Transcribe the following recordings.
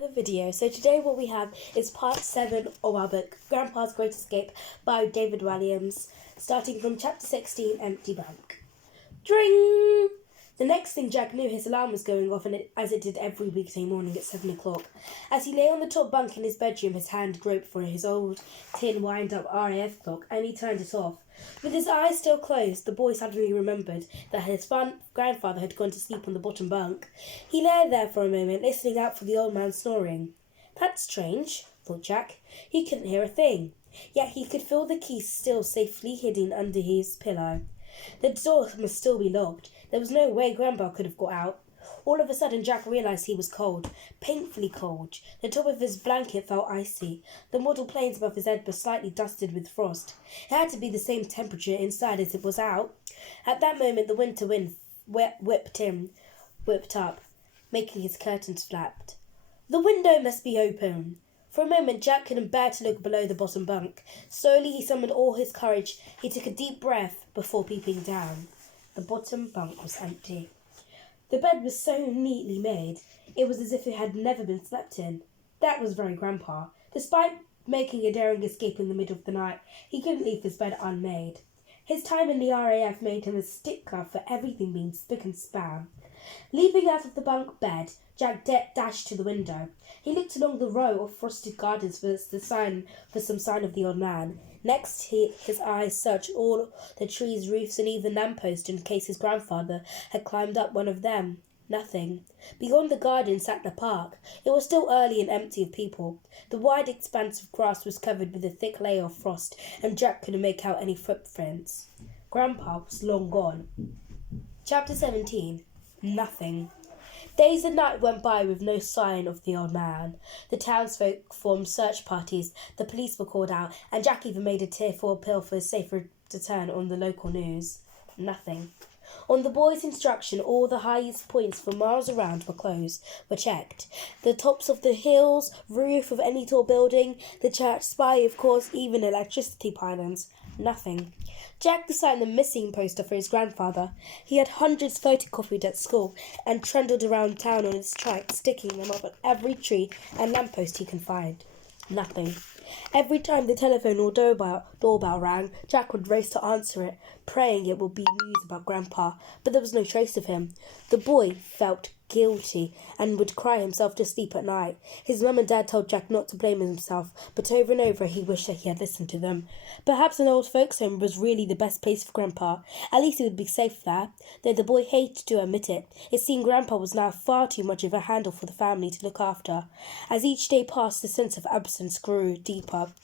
The video. So today what we have is part 7 of our book, Grandpa's Great Escape by David Walliams, starting from chapter 16, Empty Bunk. Dring! The next thing Jack knew, his alarm was going off, as it did every weekday morning at 7 o'clock. As he lay on the top bunk in his bedroom, his hand groped for his old tin wind-up RAF clock, and he turned it off. With his eyes still closed, the boy suddenly remembered that his grandfather had gone to sleep on the bottom bunk. He lay there for a moment, listening out for the old man snoring. "That's strange," thought Jack. He couldn't hear a thing, yet he could feel the key still safely hidden under his pillow. The door must still be locked. There was no way Grandpa could have got out. All of a sudden, Jack realised he was cold, painfully cold. The top of his blanket felt icy. The model planes above his head were slightly dusted with frost. It had to be the same temperature inside as it was out. At that moment, the winter wind whipped up, making his curtains flap. The window must be open. For a moment, Jack couldn't bear to look below the bottom bunk. Slowly, he summoned all his courage. He took a deep breath before peeping down. The bottom bunk was empty. The bed was so neatly made, it was as if it had never been slept in. That was very Grandpa. Despite making a daring escape in the middle of the night, he couldn't leave his bed unmade. His time in the RAF made him a stickler for everything being spick and span. Leaping out of the bunk bed, Jack dashed to the window. He looked along the row of frosted gardens for some sign of the old man. Next, his eyes searched all the trees, roofs, and even lampposts in case his grandfather had climbed up one of them. Nothing. Beyond the garden sat the park. It was still early and empty of people. The wide expanse of grass was covered with a thick layer of frost, and Jack couldn't make out any footprints. Grandpa was long gone. Chapter 17. Nothing. Days and night went by with no sign of the old man. The townsfolk formed search parties, the police were called out, and Jack even made a tearful appeal for a safe return on the local news. Nothing. On the boy's instruction, all the highest points for miles around were checked. The tops of the hills, roof of any tall building, the church spire, of course, even electricity pylons. Nothing. Jack designed the missing poster for his grandfather. He had hundreds photocopied at school and trundled around town on his trike, sticking them up at every tree and lamppost he could find. Nothing. Every time the telephone or doorbell rang, Jack would race to answer it, praying it would be news about Grandpa, but there was no trace of him. The boy felt guilty and would cry himself to sleep at night. His mum and dad told Jack not to blame himself, but over and over he wished that he had listened to them. Perhaps an old folks' home was really the best place for Grandpa. At least he would be safe there, though the boy hated to admit it. It seemed Grandpa was now far too much of a handle for the family to look after. As each day passed, the sense of absence grew deeper.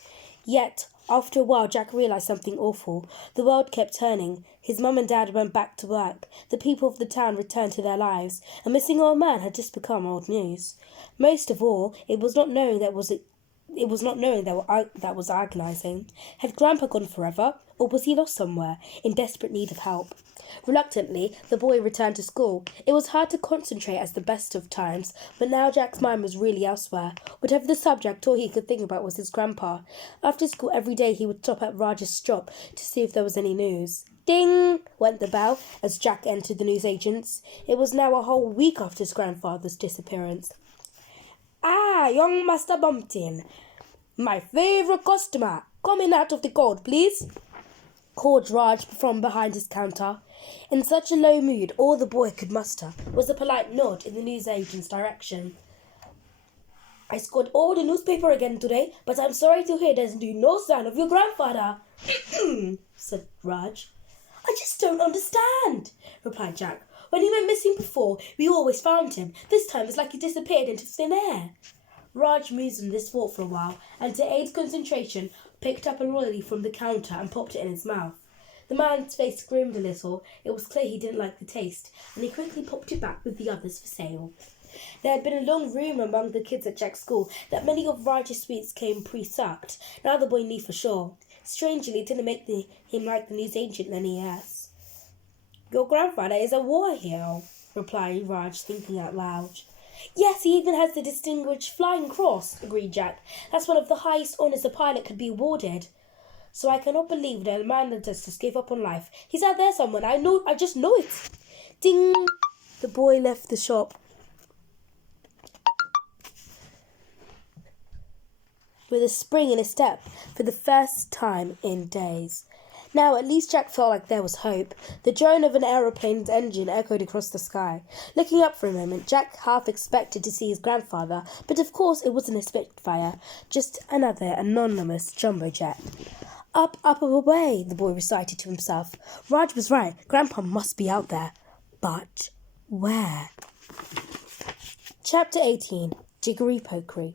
Yet, after a while, Jack realised something awful. The world kept turning. His mum and dad went back to work. The people of the town returned to their lives. A missing old man had just become old news. Most of all, it was not knowing that was agonising. Had Grandpa gone forever, or was he lost somewhere, in desperate need of help? Reluctantly, the boy returned to school. It was hard to concentrate at the best of times, but now Jack's mind was really elsewhere. Whatever the subject, all he could think about was his grandpa. After school every day he would stop at Raj's shop to see if there was any news. Ding! Went the bell as Jack entered the newsagent's. It was now a whole week after his grandfather's disappearance. "Ah, young Master Bumpkin, my favourite customer. Coming out of the cold, please," called Raj from behind his counter. In such a low mood, all the boy could muster was a polite nod in the newsagent's direction. "I scored all the newspaper again today, but I'm sorry to hear there's no sign of your grandfather," said Raj. "I just don't understand," replied Jack. "When he went missing before, we always found him. This time it's like he disappeared into thin air." Raj mused on this thought for a while, and to aid concentration, picked up a lolly from the counter and popped it in his mouth. The man's face grinned a little. It was clear he didn't like the taste, and he quickly popped it back with the others for sale. There had been a long rumour among the kids at Jack's school that many of Raj's sweets came pre-sucked. Now the boy knew for sure. Strangely, it didn't make him like the newsagent any less. "Your grandfather is a war hero," replied Raj, thinking out loud. "Yes, he even has the Distinguished Flying Cross," agreed Jack. "That's one of the highest honours a pilot could be awarded. So I cannot believe that a man that just gave up on life. He's out there somewhere. I just know it." Ding! The boy left the shop. with a spring in his step for the first time in days. Now at least Jack felt like there was hope. The drone of an aeroplane's engine echoed across the sky. Looking up for a moment, Jack half expected to see his grandfather, but of course it wasn't a Spitfire, just another anonymous jumbo jet. Up, up, away, the boy recited to himself. Raj was right. Grandpa must be out there. But where? Chapter 18. Jiggery Pokery.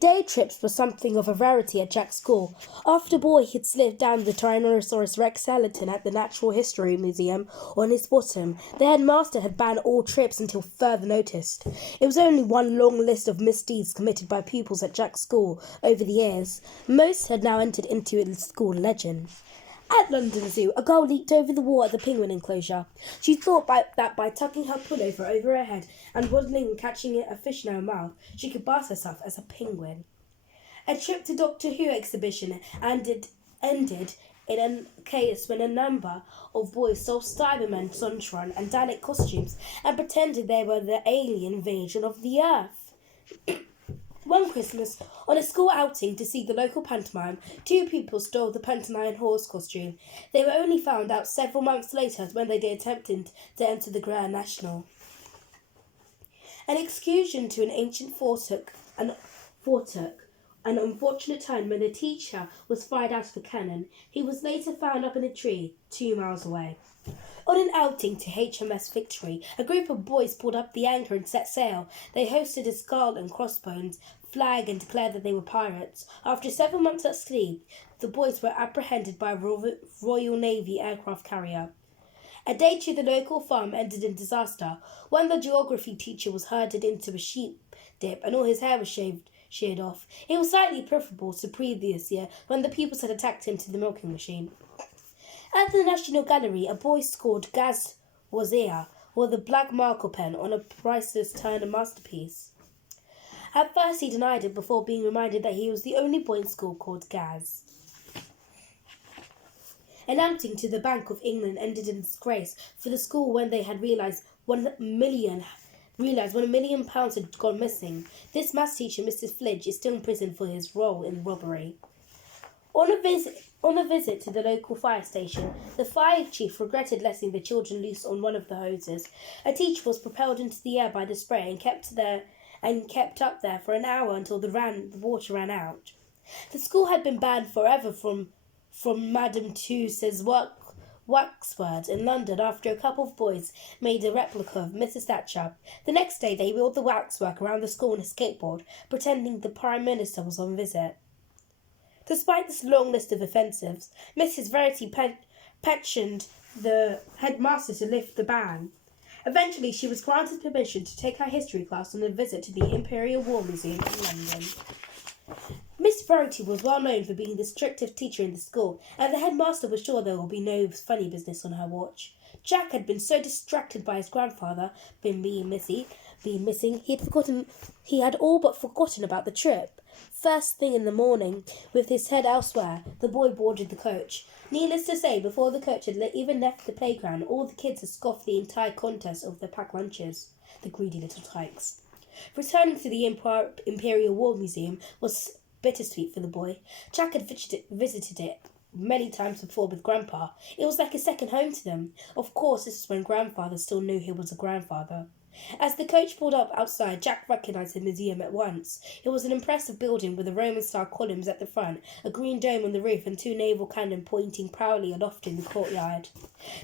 Day trips were something of a rarity at Jack's school. After a boy had slipped down the Tyrannosaurus Rex skeleton at the Natural History Museum on his bottom, the headmaster had banned all trips until further notice. It was only one long list of misdeeds committed by pupils at Jack's school over the years. Most had now entered into the school legend. At London Zoo, a girl leaped over the wall at the penguin enclosure. She thought that by tucking her pullover over her head and waddling and catching a fish in her mouth, she could pass herself as a penguin. A trip to Doctor Who exhibition ended in a chaos when a number of boys stole Cybermen, Sontron and Dalek costumes and pretended they were the alien invasion of the Earth. One Christmas, on a school outing to see the local pantomime, 2 people stole the pantomime horse costume. They were only found out several months later when they attempted to enter the Grand National. An excursion to an ancient fort took an unfortunate time when the teacher was fired out of a cannon. He was later found up in a tree 2 miles away. On an outing to HMS Victory, a group of boys pulled up the anchor and set sail. They hoisted a skull and crossbones flag and declared that they were pirates. After several months at sea, the boys were apprehended by a Royal Navy aircraft carrier. A day to the local farm ended in disaster. When the geography teacher was herded into a sheep dip and all his hair was sheared off, it was slightly preferable to previous year when the pupils had attacked him to the milking machine. At the National Gallery, a boy scored Gaz Wazir with a black marker pen on a priceless Turner masterpiece. At first he denied it before being reminded that he was the only boy in school called Gaz. An outing to the Bank of England ended in disgrace for the school when they had realised £1 million had gone missing. This maths teacher, Mr. Flidge, is still in prison for his role in the robbery. On a visit to the local fire station, the fire chief regretted letting the children loose on one of the hoses. A teacher was propelled into the air by the spray and kept up there for an hour until the water ran out. The school had been banned forever from Madame Tussauds waxworks in London after a couple of boys made a replica of Mrs. Thatcher. The next day they wheeled the waxwork around the school on a skateboard, pretending the Prime Minister was on visit. Despite this long list of offences, Mrs. Verity petitioned the headmaster to lift the ban. Eventually, she was granted permission to take her history class on a visit to the Imperial War Museum in London. Miss Verity was well known for being the strictest teacher in the school, and the headmaster was sure there would be no funny business on her watch. Jack had been so distracted by his grandfather being missing, he had all but forgotten about the trip. First thing in the morning, with his head elsewhere, the boy boarded the coach. Needless to say, before the coach had even left the playground, all the kids had scoffed the entire contest of their packed lunches. The greedy little tykes. Returning to the Imperial War Museum was bittersweet for the boy. Jack had visited it many times before with Grandpa. It was like a second home to them. Of course, this is when Grandfather still knew he was a grandfather. As the coach pulled up outside, Jack recognised the museum at once. It was an impressive building with the Roman-style columns at the front, a green dome on the roof and 2 naval cannon pointing proudly aloft in the courtyard.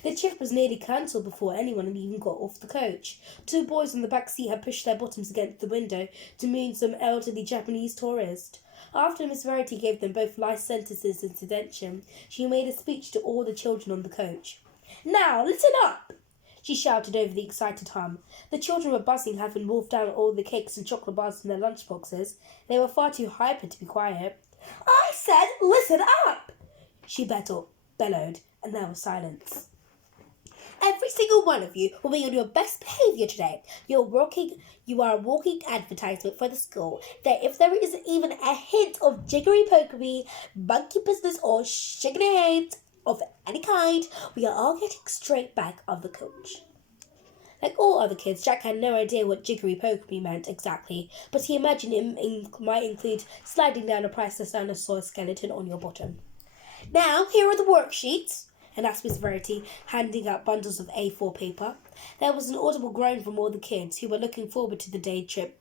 The trip was nearly cancelled before anyone had even got off the coach. 2 boys on the back seat had pushed their bottoms against the window to moon some elderly Japanese tourist. After Miss Verity gave them both life sentences and detention, she made a speech to all the children on the coach. "Now, listen up!" she shouted over the excited hum. The children were buzzing, having wolfed down all the cakes and chocolate bars in their lunchboxes. They were far too hyper to be quiet. "I said, listen up!" she bellowed, and there was silence. "Every single one of you will be on your best behaviour today. You are a walking advertisement for the school. That if there is even a hint of jiggery-pokery, monkey business or chicken of any kind, we are all getting straight back of the coach." Like all other kids, Jack had no idea what jiggery-pokery meant exactly, but he imagined it might include sliding down a priceless dinosaur skeleton on your bottom. Now, here are the worksheets, announced Miss Verity, handing out bundles of A4 paper. There was an audible groan from all the kids, who were looking forward to the day trip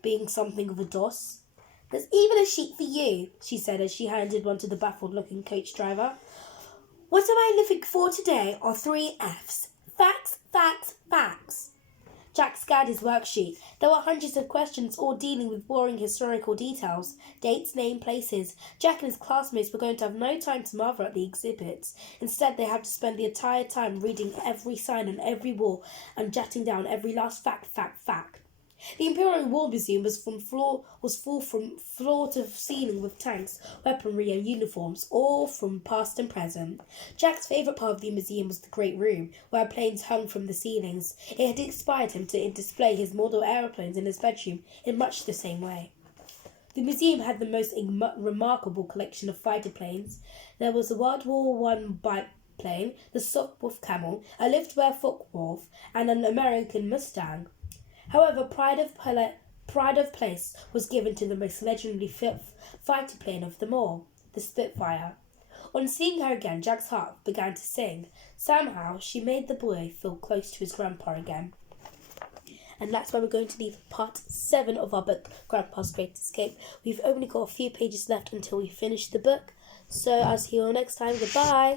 being something of a DOS. There's even a sheet for you, she said as she handed one to the baffled-looking coach driver. What am I looking for today are 3 Fs. Facts, facts, facts. Jack scanned his worksheet. There were hundreds of questions, all dealing with boring historical details. Dates, names, places. Jack and his classmates were going to have no time to marvel at the exhibits. Instead, they had to spend the entire time reading every sign on every wall and jotting down every last fact. The Imperial War Museum was full from floor to ceiling with tanks, weaponry and uniforms, all from past and present. Jack's favourite part of the museum was the great room, where planes hung from the ceilings. It had inspired him to display his model aeroplanes in his bedroom in much the same way. The museum had the most remarkable collection of fighter planes. There was a World War I biplane, the Sopwith Camel, a Liftwehr Focke-Wulf, and an American Mustang. However, pride of place was given to the most legendary fighter plane of them all, the Spitfire. On seeing her again, Jack's heart began to sing. Somehow, she made the boy feel close to his grandpa again. And that's where we're going to leave part 7 of our book, Grandpa's Great Escape. We've only got a few pages left until we finish the book. So I'll see you all next time. Goodbye.